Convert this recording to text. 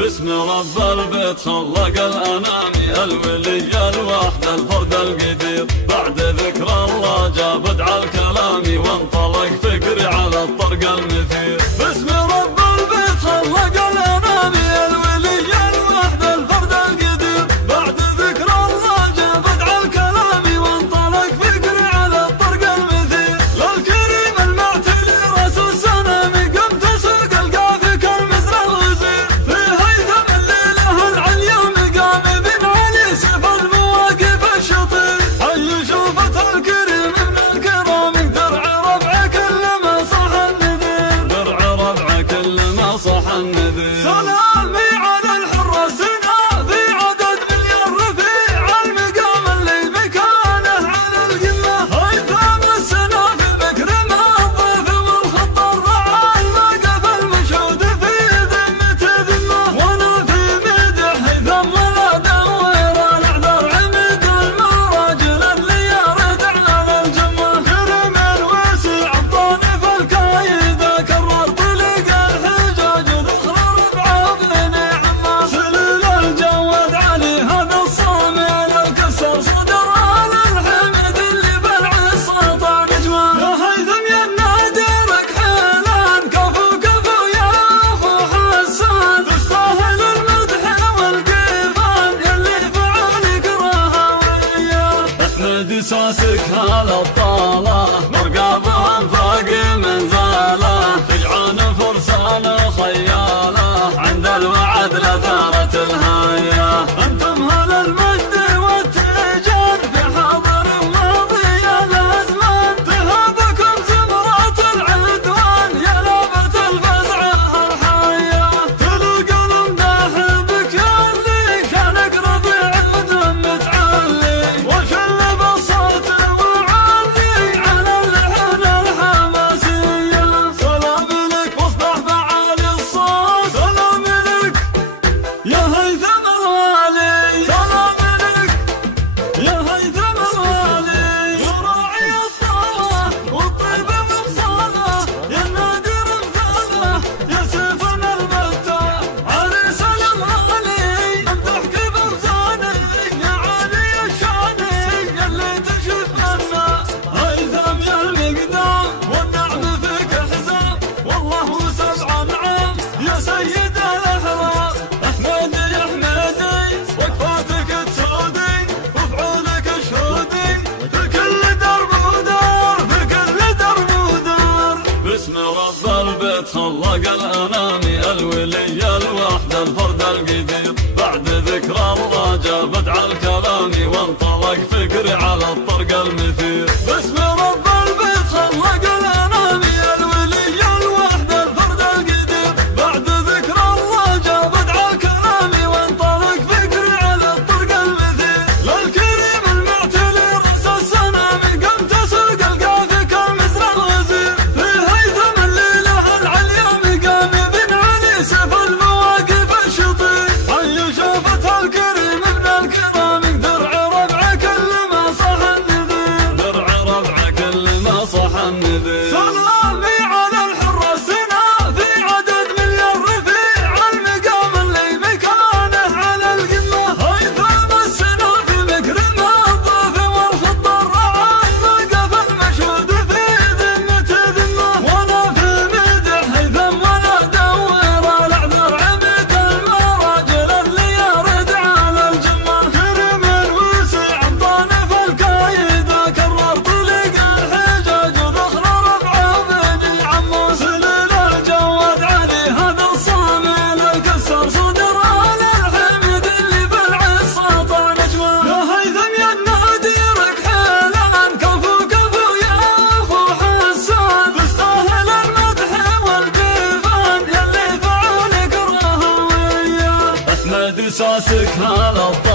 باسم رب البيت خلق الأنام، الولي الوحد الفرد القدير، بعد ذكر الله جاب ادعى الكلام، وانطلق فكري على الطرق المثير. باسم رب البيت خلق الأنام، الولي الوحد الفرد القدير، بعد ذكر الله جاب ادعى الكلام، وانطلق فكري على الطرق المثير. للكريم المعتلي راس السنام، قمت اسوق القافي كالمزر الغزير، في هيثم الليله العليا مقام بن علي سيف المواقف الشطير. حي شوفة الكريم من الكرام، درع ربع كل ما صح النذير، درع ربع كل ما صح النذير. سلامي على الحراسنا في عدد مليون رفيع، المقام اللي مكانه على القمه، هيثم السنا في بكر ما الضيف والخط الرعى، الموقف المشهود في ذمة ذمه، وانا في مدح هيثم ولا ادور الاعذار، عمد المراجل اللي يرد على الجمه. كريم الوسيع الطانف الكايده، كرر طلق الحجاج وذخر ربعه بني عمه، سليل الجواد علي هذا الصامل الكسر صدر على الحمد اللي بالعصا طار نجمه. يا هيثم يا نادرك حيلان، كفو كفو يا اخو حسان، تستاهل المدح والقيفان، يلي فعلك راهويه. احمد ساسك هالابطاله، مرقابهم فاقي منزاله، تجعان فرسان خياله، عند الوعد لثارة الهايه. انتم هل المجد والتيجان، في حاضر وماضي الازمان، تهابكم زمرات العدوان، يا لابة الفزعه الحيه. تلقى المداح بك ياللي كان اقرب عمد متعلي، وش اللي بصرت وعلي على اللحن الحماسيه. سلام لك واصبح فعال الصوت، سلام لك يا هيثم الوالي، سلام لك يا هيثم الوالي. يا راعي الطاوة والطيبة مفصالة، يا نادر مثاله، يا سيفنا المفتاح، عريس الغالي، امدحك بوزاني، يا عالي الشاني، يلي تشوف عنا. هيثم يا المقدام والنعم فيك حزام، والله وسبع نعم يا سيد الاحرار. احمدي يا حميدي وقفاتك تسودي، وفعولك شهودي، في كل درب ودار، في كل درب ودار. باسم رب البيت خلق الانام، الولي الوحد الفرد القدير، بعد ذكر الله جاب ادعى الكلام، وانطلق فكري على الطرق المثير. باسم رب البيت خلق الانام، الولي الوحد الفرد القدير، بعد ذكر الله جاب ادعى الكلام، وانطلق فكري على الطرق المثير. للكريم المعتلي راس السنام، قمت اسوق القافي كالمزر الغزير، في هيثم الليله العليا مقام بن علي سيف المواقف الشطير. حي شوفة الكريم من الكرام، درع ربع كل ما صح النذير، درع ربع كل ما صح النذير. سلامي على الحراسنا في عدد مليون رفيع، المقام اللي مكانه على القمه، هيثم السنا في بكر ما الضيف والخط الرعى، الموقف المشهود في ذمة ذمه، وانا في مدح هيثم ولا ادور الاعذار، عمد المراجل اللي يرد على الجمه. كريم الوسيع الطانف الكايده، كرر طلق الحجاج وذخر ربعه بني عمه، سليل الجواد علي هذا الصامل الكسر صدر على الحمد اللي بالعصا طار نجمه. يا هيثم يا نادرك حيلان، كفو كفو يا اخو حسان، تستاهل المدح والقيفان، يلي فعلك راهويه. احمد ساسك هالابطال،